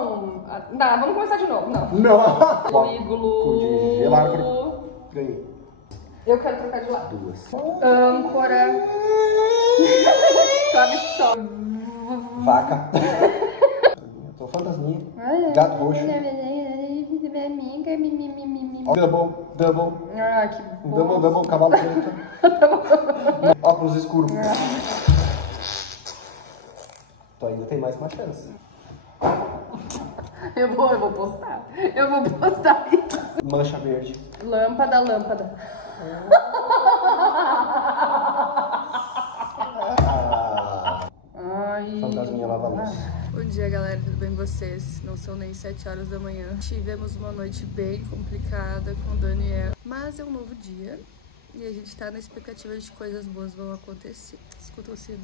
Não. Tá, vamos começar de novo. Não. Não. Iglu. Gelo árvore. Ganhei. Eu quero trocar de lado. 2. Âncora. Clave. Vaca. Tô fantasminha. Gato roxo. Double. Ah, que bom. Double, cavalo preto. Óculos escuros. Tu ainda tem mais uma chance. Eu vou postar. Eu vou postar isso. Mancha verde. Lâmpada. Ai. Fantasminha lava a luz. Bom dia, galera, tudo bem com vocês? Não são nem 7 horas da manhã. Tivemos uma noite bem complicada com o Daniel, mas é um novo dia e a gente tá na expectativa de que coisas boas vão acontecer. Escuta o sino.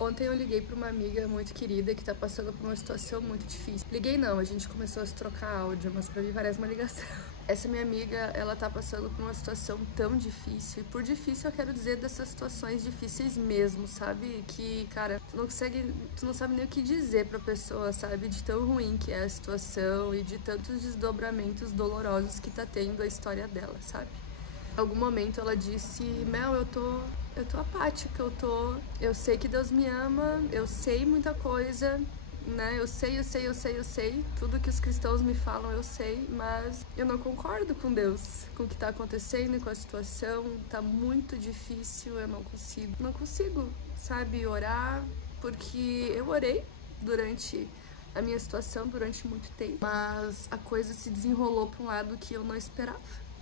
Ontem eu liguei pra uma amiga muito querida que tá passando por uma situação muito difícil. Liguei não, a gente começou a se trocar áudio, mas pra mim parece uma ligação. Essa minha amiga, ela tá passando por uma situação tão difícil. E por difícil eu quero dizer dessas situações difíceis mesmo, sabe? Que, cara, tu não sabe nem o que dizer pra pessoa, sabe? De tão ruim que é a situação e de tantos desdobramentos dolorosos que tá tendo a história dela, sabe? Em algum momento ela disse, Mel, eu tô apática, eu sei que Deus me ama, eu sei muita coisa, né, eu sei, tudo que os cristãos me falam eu sei, mas eu não concordo com Deus, com o que tá acontecendo, com a situação, tá muito difícil, eu não consigo, sabe, orar, porque eu orei durante a minha situação, durante muito tempo, mas a coisa se desenrolou pra um lado que eu não esperava.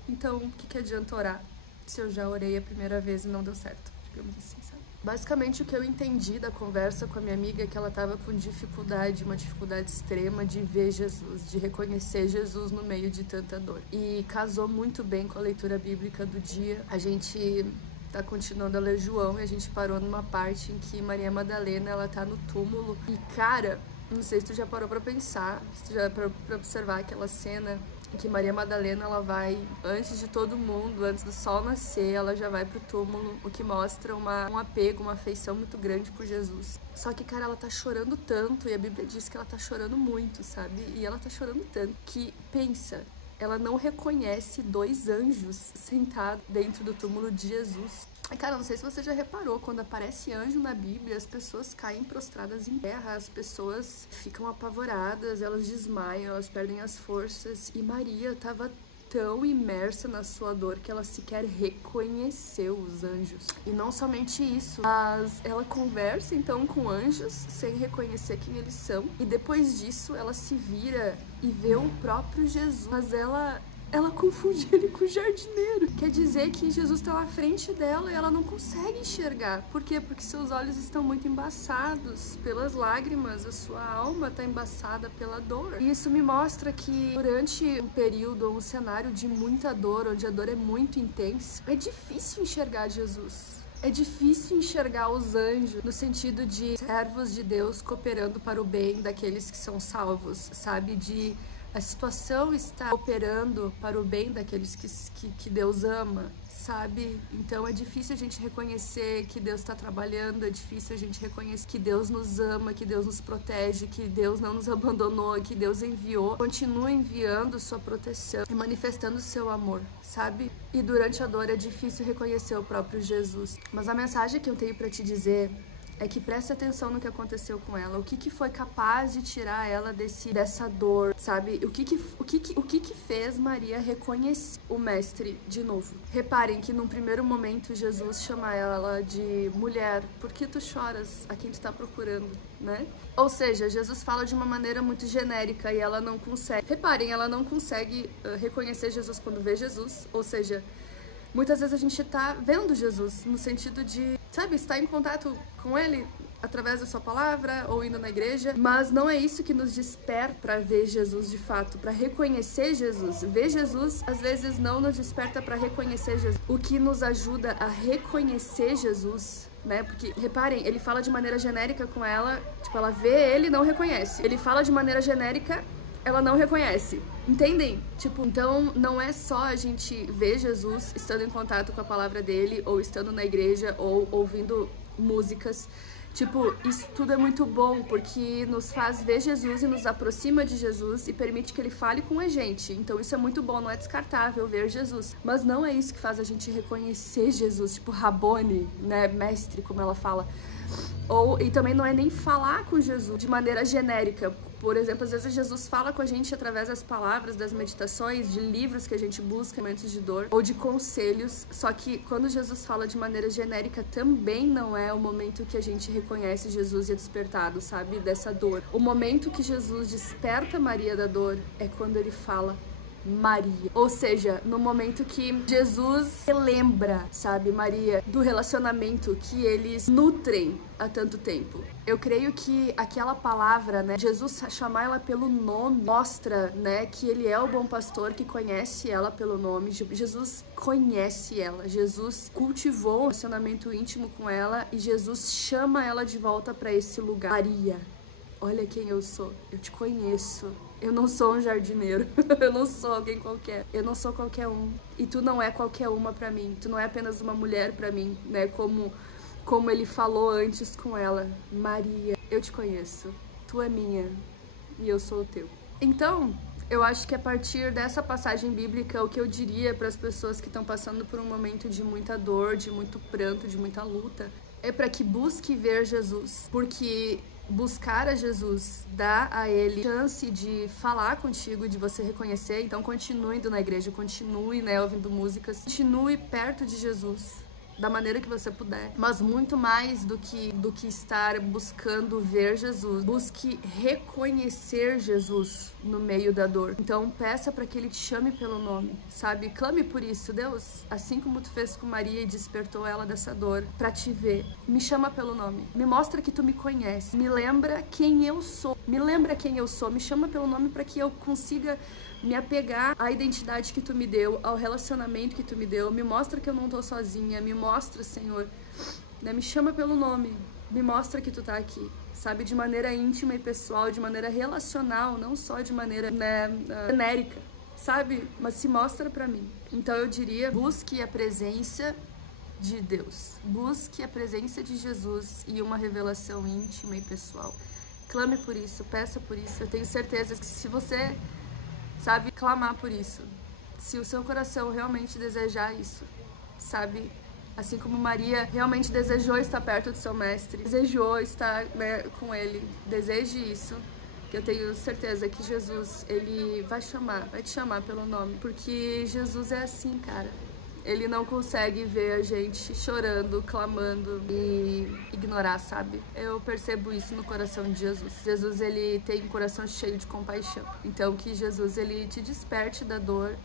Então, o que adianta orar se eu já orei a primeira vez e não deu certo, digamos assim, sabe? Basicamente, o que eu entendi da conversa com a minha amiga é que ela tava com dificuldade, uma dificuldade extrema de ver Jesus, de reconhecer Jesus no meio de tanta dor. E casou muito bem com a leitura bíblica do dia. A gente tá continuando a ler João e a gente parou numa parte em que Maria Madalena, ela tá no túmulo. E, cara, não sei se tu já parou pra pensar, se tu já parou pra observar aquela cena em que Maria Madalena, ela vai, antes de todo mundo, antes do sol nascer, ela já vai pro túmulo, o que mostra um apego, uma afeição muito grande por Jesus. Só que, cara, ela tá chorando tanto, e a Bíblia diz que ela tá chorando muito, sabe? E ela tá chorando tanto que, pensa, ela não reconhece 2 anjos sentados dentro do túmulo de Jesus. Cara, não sei se você já reparou, quando aparece anjo na Bíblia, as pessoas caem prostradas em terra, as pessoas ficam apavoradas, elas desmaiam, elas perdem as forças. E Maria estava tão imersa na sua dor que ela sequer reconheceu os anjos. E não somente isso, mas ela conversa então com anjos sem reconhecer quem eles são. E depois disso, ela se vira e vê o próprio Jesus. Mas ela confunde ele com o jardineiro. Quer dizer que Jesus está na frente dela e ela não consegue enxergar. Por quê? Porque seus olhos estão muito embaçados pelas lágrimas, a sua alma está embaçada pela dor. E isso me mostra que durante um período ou um cenário de muita dor, onde a dor é muito intensa, é difícil enxergar Jesus. É difícil enxergar os anjos no sentido de servos de Deus cooperando para o bem daqueles que são salvos, sabe? A situação está operando para o bem daqueles que Deus ama, sabe? Então é difícil a gente reconhecer que Deus está trabalhando, é difícil a gente reconhecer que Deus nos ama, que Deus nos protege, que Deus não nos abandonou, que Deus enviou, continua enviando sua proteção e manifestando seu amor, sabe? E durante a dor é difícil reconhecer o próprio Jesus. Mas a mensagem que eu tenho para te dizer é que preste atenção no que aconteceu com ela, o que foi capaz de tirar ela dessa dor, sabe? O que fez Maria reconhecer o mestre de novo. Reparem que num primeiro momento Jesus chama ela de mulher, por que tu choras? A quem tu tá procurando, né? Ou seja, Jesus fala de uma maneira muito genérica e ela não consegue. Reparem, ela não consegue reconhecer Jesus quando vê Jesus, ou seja, muitas vezes a gente tá vendo Jesus no sentido de, sabe, estar em contato com ele através da sua palavra ou indo na igreja, mas não é isso que nos desperta para ver Jesus de fato, para reconhecer Jesus. Ver Jesus às vezes não nos desperta para reconhecer Jesus. O que nos ajuda a reconhecer Jesus, né? Porque reparem, ele fala de maneira genérica com ela, tipo, ela vê ele e não reconhece. Ele fala de maneira genérica, ela não reconhece. Entendem? Tipo, então não é só a gente ver Jesus estando em contato com a palavra dele, ou estando na igreja, ou ouvindo músicas. Tipo, isso tudo é muito bom, porque nos faz ver Jesus e nos aproxima de Jesus e permite que ele fale com a gente. Então isso é muito bom, não é descartável ver Jesus. Mas não é isso que faz a gente reconhecer Jesus, tipo Rabone, né, mestre, como ela fala. E também não é nem falar com Jesus de maneira genérica. Por exemplo, às vezes Jesus fala com a gente através das palavras, das meditações, de livros que a gente busca em momentos de dor, ou de conselhos. Só que quando Jesus fala de maneira genérica, também não é o momento que a gente reconhece Jesus e é despertado, sabe? Dessa dor. O momento que Jesus desperta Maria da dor é quando ele fala Maria. Ou seja, no momento que Jesus lembra, sabe, Maria, do relacionamento que eles nutrem há tanto tempo. Eu creio que aquela palavra, né, Jesus chamar ela pelo nome, mostra, né, que ele é o bom pastor que conhece ela pelo nome. Jesus conhece ela. Jesus cultivou um relacionamento íntimo com ela e Jesus chama ela de volta para esse lugar. Maria, olha quem eu sou. Eu te conheço. Eu não sou um jardineiro, eu não sou alguém qualquer, eu não sou qualquer um. E tu não é qualquer uma pra mim, tu não é apenas uma mulher pra mim, né? Como ele falou antes com ela. Maria, eu te conheço, tu é minha e eu sou o teu. Então, eu acho que a partir dessa passagem bíblica, o que eu diria para as pessoas que estão passando por um momento de muita dor, de muito pranto, de muita luta, é para que busque ver Jesus, porque buscar a Jesus dá a ele chance de falar contigo, de você reconhecer. Então continue indo na igreja, continue, né, ouvindo músicas, continue perto de Jesus da maneira que você puder, mas muito mais do que estar buscando ver Jesus, busque reconhecer Jesus no meio da dor. Então peça para que ele te chame pelo nome, sabe? Clame por isso. Deus, assim como tu fez com Maria e despertou ela dessa dor para te ver, me chama pelo nome, me mostra que tu me conhece, me lembra quem eu sou, me chama pelo nome para que eu consiga me apegar à identidade que tu me deu, ao relacionamento que tu me deu. Me mostra que eu não tô sozinha, me mostra, Senhor, né? Me chama pelo nome, me mostra que tu tá aqui, sabe? De maneira íntima e pessoal, de maneira relacional, não só de maneira, né, genérica, sabe? Mas se mostra pra mim. Então eu diria, busque a presença de Deus, busque a presença de Jesus e uma revelação íntima e pessoal. Clame por isso, peça por isso. Eu tenho certeza que se você, sabe, clamar por isso, se o seu coração realmente desejar isso, sabe, assim como Maria realmente desejou estar perto do seu mestre, desejou estar, né, com ele, deseje isso, que eu tenho certeza que Jesus, ele vai te chamar pelo nome, porque Jesus é assim, cara. Ele não consegue ver a gente chorando, clamando e ignorar, sabe? Eu percebo isso no coração de Jesus. Jesus, ele tem um coração cheio de compaixão. Então, que Jesus, ele te desperte da dor,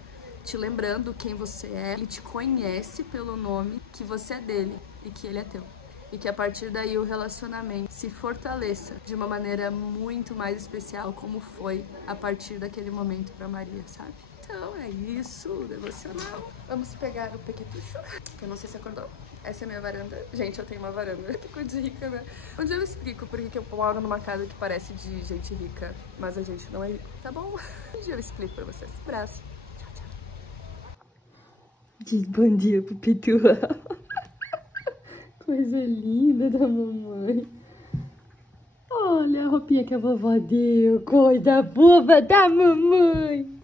te lembrando quem você é. Ele te conhece pelo nome, que você é dele e que ele é teu. E que a partir daí o relacionamento se fortaleça de uma maneira muito mais especial, como foi a partir daquele momento para Maria, sabe? Então é isso, devocional. Vamos pegar o pequetucho, que eu não sei se acordou. Essa é a minha varanda. Gente, eu tenho uma varanda. Que coisa de rica, né? Um dia eu explico por que eu moro numa casa que parece de gente rica, mas a gente não é rico, tá bom? Um dia eu explico pra vocês. Abraço. Tchau, tchau. Diz bom dia pro Pitua. Coisa linda da mamãe. Olha a roupinha que a vovó deu. Coisa boba da mamãe.